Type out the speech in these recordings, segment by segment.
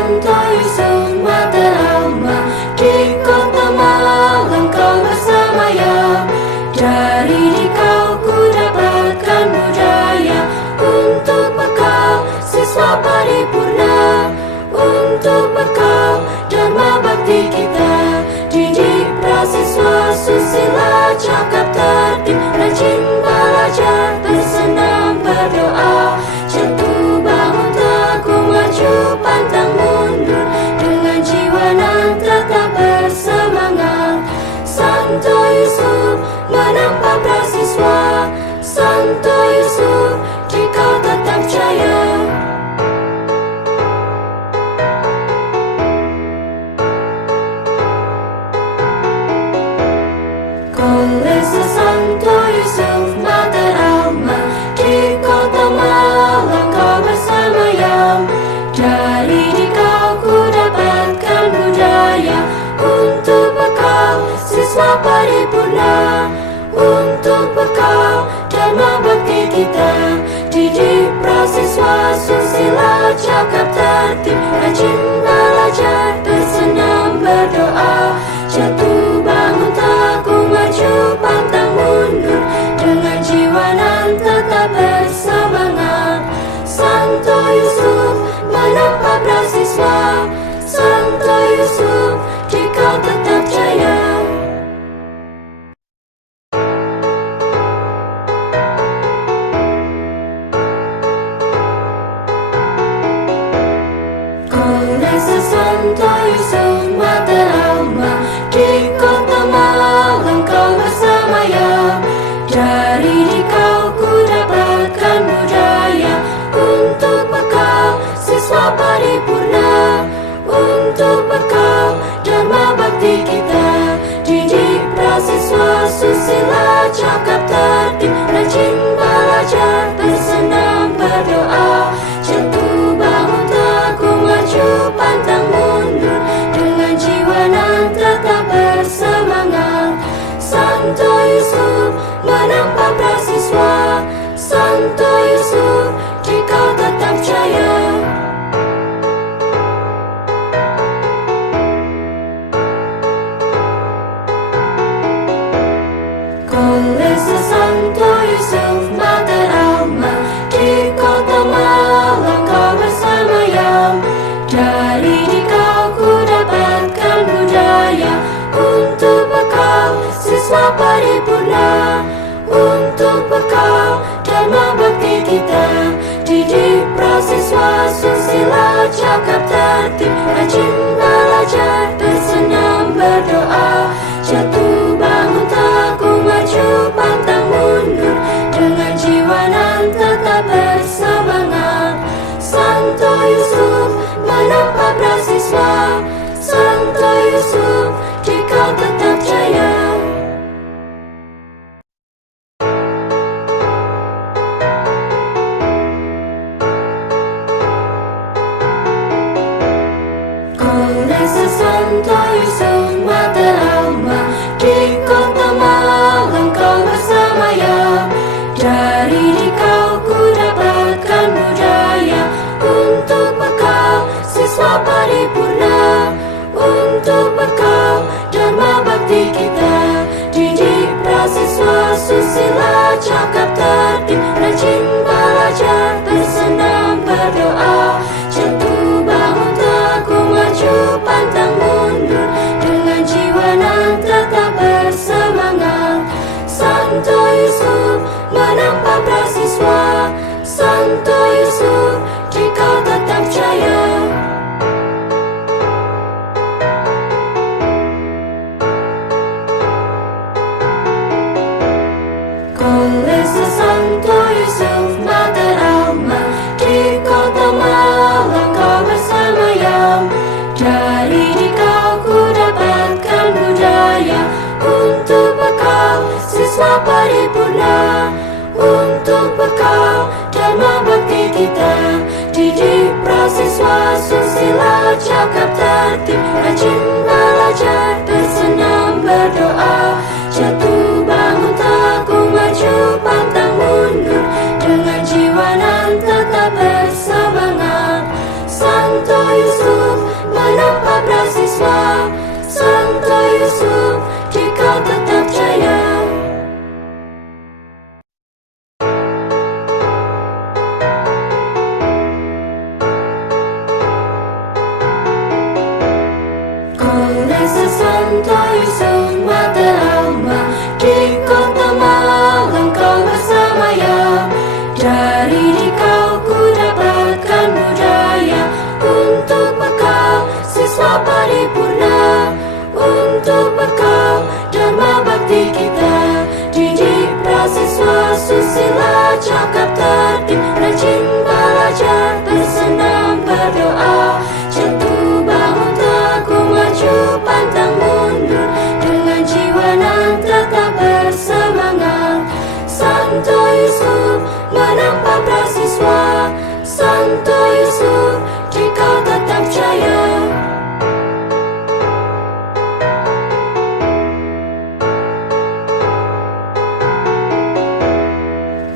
Santo Yusup mata alma, di kota malam kau bersemayam. Dari dikau ku dapatkan budaya, untuk bekal siswa paripurna, untuk bekal dharma bakti kita. Didik prasiswa susila, cakap tertib, rajin belajar, bersenam berdoa. Jatuh bangun teguh maju pantang mundur, dengan jiwa nan tetap bersemangat. Santo Yusup menampa prasiswa, Santo Yusup jika tetap jaya. Kolese Santo Yusup mata alma, di kota malam kau bersemayam. Dari dikau ku dapatkan budaya, untuk bekal siswa paripurna, untuk bekal dharma bakti kita. Didik prasiswa susila, cakap tertib, rajin belajar, bersenam berdoa. Jatuh bangun teguh maju pantang mundur, dengan jiwa nan tetap bersemangat. Santo Yusup menampa prasiswa, Santo Yusup jika tetap jaya. Kolese Santo Yusup mata alma, di kota malam kau bersemayam. Dari dikau ku dapatkan budaya, untuk bekal siswa paripurna, untuk bekal dharma bakti kita. Didik prasiswa susila, cakap tertib, rajin belajar, bersenam berdoa. Jatuh bangun teguh maju pantang mundur, dengan jiwa nan tetap bersemangat. Santo Yusup menampa prasiswa, Santo Yusup jika tetap jaya. Kolese Santo Yusup mata alma, di kota malam kau bersemayam. Dari dikau ku dapatkan budaya, untuk bekal siswa paripurna, untuk bekal dharma bakti kita. Didik prasiswa susila, cakap tertib, rajin belajar, bersenam berdoa. Jatuh bangun teguh maju pantang mundur, dengan jiwa nan tetap bersemangat. Santo Yusup menampa prasiswa, Santo Yusup jika tetap jaya. Kolese Santo Yusup mata alma, di kota malam kau bersemayam. Dari dikau ku dapatkan budaya, untuk bekal siswa paripurna, untuk bekal dharma bakti kita. Didik prasiswa susila, cakap tertib, rajin belajar, bersenam berdoa. Jatuh bangun teguh maju pantang mundur, dengan jiwa nan tetap bersemangat. Santo Yusup menampa prasiswa, Santo Yusup jika tetap jaya. Kolese Santo Yusup mata alma, di kota malam kau bersemayam. Dari dikau ku dapatkan budaya, untuk bekal siswa paripurna, untuk bekal dharma bakti kita. Didik prasiswa susila, cakap tertib, rajin belajar, bersenam berdoa. Jatuh bangun teguh maju pantang mundur, dengan jiwa nan tetap bersemangat. Santo Yusup beasiswa. Santo Yusup, jika tetap jaya. Kolese Santo Yusup mata alma, di kota Malang kau bersemayam. Dari dikau ku dapatkan budaya, untuk bekal siswa paripurna, untuk bekal dharma bakti kita. Didik prasiswa susila cakap tertib, rajin belajar bersenam berdoa. Jatuh bangun teguh maju pantang mundur, dengan jiwa nan tetap bersemangat. Santo Yusup menempa prasiswa. Santo Yusup, jika tetap jaya.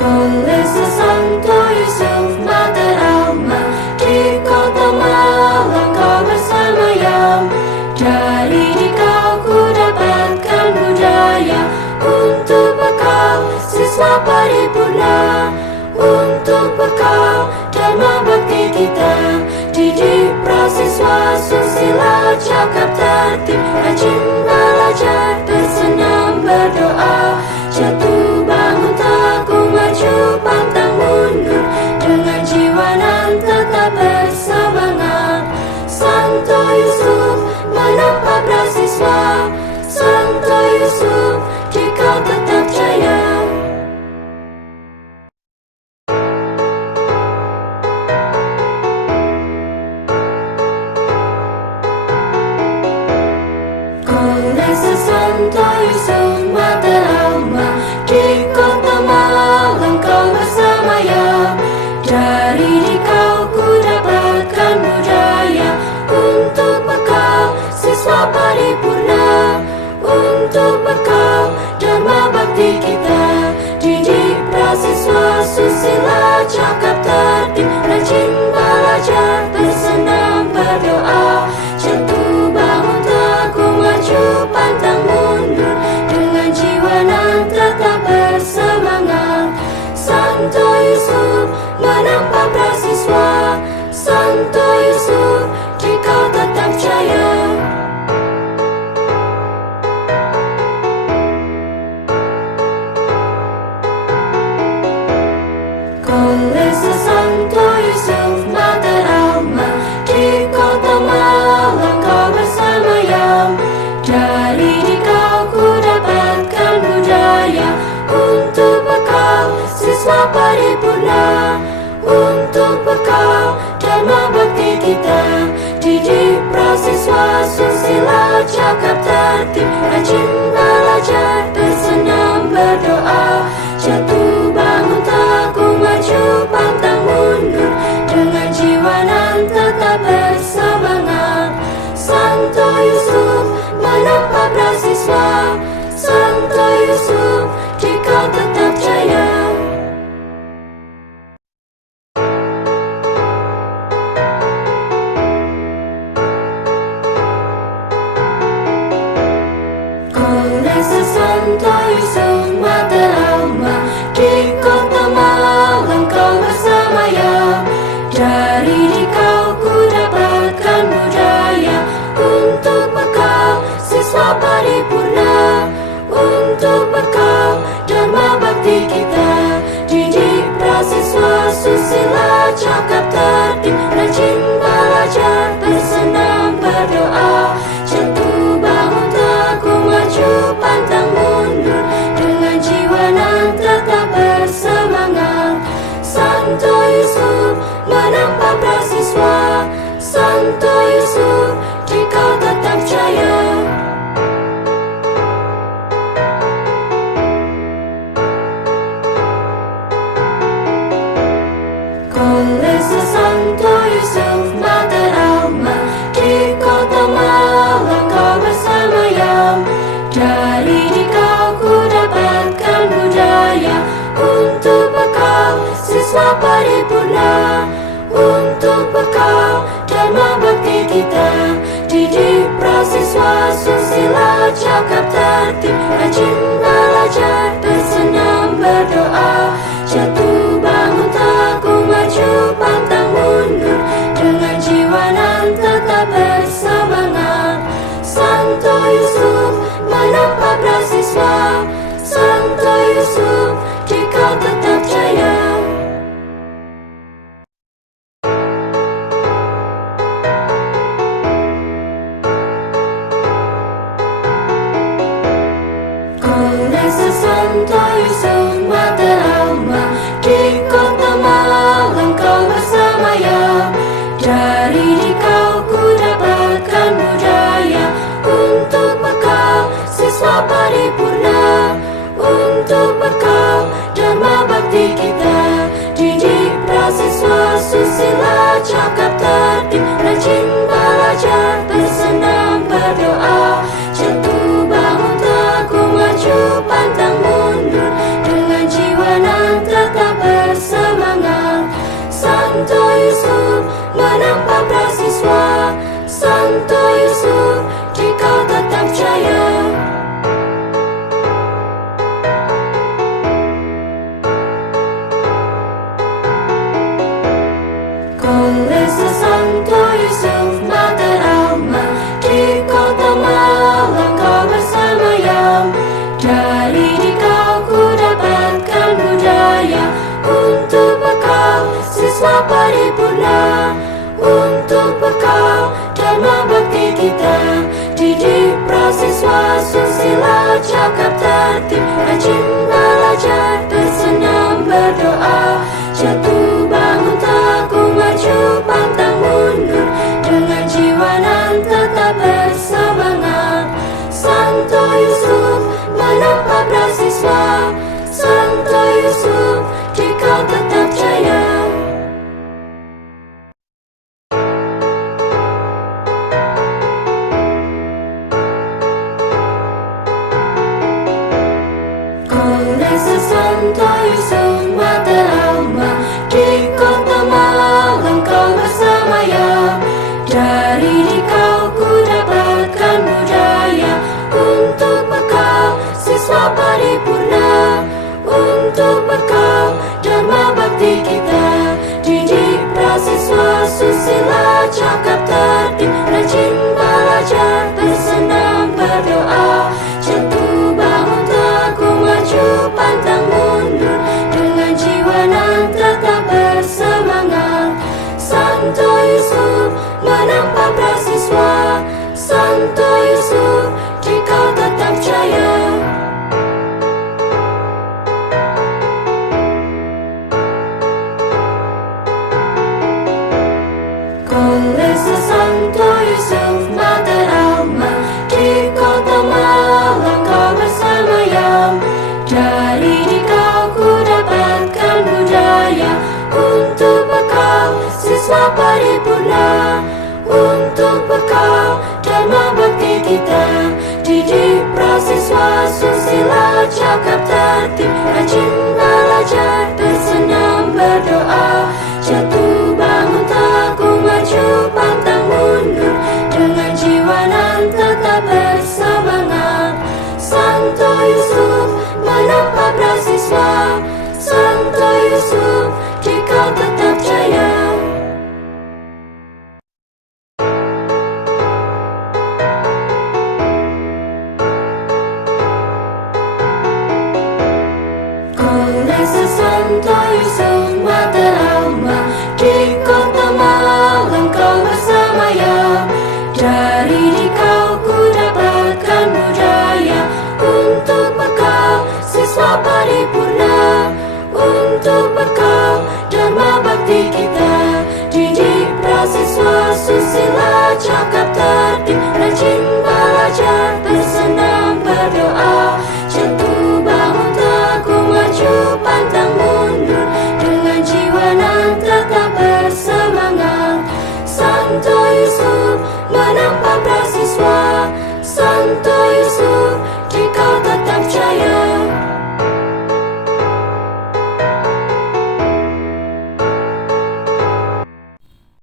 Kolese Santo Yusup mata alma, di kota Malang kau bersemayam. Dari dikau ku dapatkan budaya, untuk bekal siswa paripurna, untuk bekal dharma bakti kita. Didik prasiswa susila cakap tertib, rajin belajar bersenam berdoa. Jatuh bangun teguh maju pantang mundur, dengan jiwa nan tetap bersemangat. Santo Yusup menempa prasiswa. Santo Yusup, jika tetap jaya. Kolese Santo Yusup mata alma, di kota Malang kau bersemayam. Dari dikau ku dapatkan budaya, untuk bekal siswa paripurna, untuk bekal dharma bakti kita. Didik prasiswa susila cakap tertib, rajin belajar bersenam berdoa. Jatuh bangun teguh maju pantang mundur, dengan jiwa nan tetap bersemangat. Santo Yusup menempa prasiswa. Santo Yusup, jika tetap jaya. Kolese Santo Yusup mata alma, di kota Malang kau bersemayam. Dari dikau ku dapatkan budaya, untuk bekal siswa paripurna, untuk bekal dharma bakti kita. Didik prasiswa susila cakap tertib, rajin belajar bersenam berdoa. Jatuh bangun teguh maju pantang mundur, dengan jiwa nan tetap bersemangat. Santo Yusup menempa prasiswa. Santo Yusup, jika tetap jaya. Kolese Santo Yusup mata alma, di kota Malang kau bersemayam. Dari dikau ku dapatkan budaya, untuk bekal siswa paripurna, untuk bekal dharma bakti kita. Didik prasiswa susila cakap tertib, rajin belajar bersenam berdoa. Jatuh bangun teguh maju pantang mundur, dengan jiwa nan tetap bersemangat. Santo Yusup menempa prasiswa. Santo Yusup, jika tetap jaya. Kolese Santo Yusup mata alma, di kota Malang kau bersemayam. Dari dikau ku dapatkan budaya, untuk bekal siswa paripurna, untuk bekal dharma bakti kita. Didik susila, cakap tertib, rajin belajar, bersenam berdoa, jatuh bangun takut maju pantang mundur, dengan jiwa nan tetap bersemangat. Santo Yusup menampak beasiswa, Santo Yusup jika tetap jaya. Kolese Santo Yusup mata alma, di kota Malang kau bersemayam. Dari di kau ku dapatkan budaya, untuk bekal siswa paripurna, untuk bekal dharma bakti kita. Didik prasiswa susila, cakap tertib, rajin belajar, bersenam berdoa, jatuh bangun takut maju pantang mundur, dengan jiwa nan tetap bersemangat. Santo Yusup menampak beasiswa, Santo Yusup jika tetap jaya. Kolese Santo Yusup mata alma, di kota Malang kau bersemayam. Dari di kau ku dapatkan budaya, untuk bekal siswa paripurna, untuk bekal dharma bakti kita. Didik prasiswa susila, cakap tertib, rajin belajar, bersenam berdoa, jatuh bangun takut maju pantang mundur, dengan jiwa nan tetap bersemangat. Santo Yusup menampak beasiswa, Santo Yusup jika tetap jaya. Kolese Santo Yusup mata alma, di kota Malang kau bersemayam. Dari di kau ku dapatkan budaya, untuk bekal siswa paripurna, untuk bekal dharma bakti kita. Didik prasiswa susila, cakap tertib, rajin belajar, bersenam berdoa, jatuh bangun takut maju pantang mundur, dengan jiwa nan tetap bersemangat. Santo Yusup menampak beasiswa, Santo Yusup jika tetap jaya. Kolese Santo Yusup mata alma, di kota Malang kau bersemayam. Dari di kau ku dapatkan budaya, untuk bekal siswa paripurna, untuk bekal dharma bakti kita. Didik prasiswa susila, cakap tertib, rajin belajar, bersenam berdoa, jatuh bangun takut maju pantang mundur, dengan jiwa nan tetap bersemangat. Santo Yusup menampak beasiswa, Santo Yusup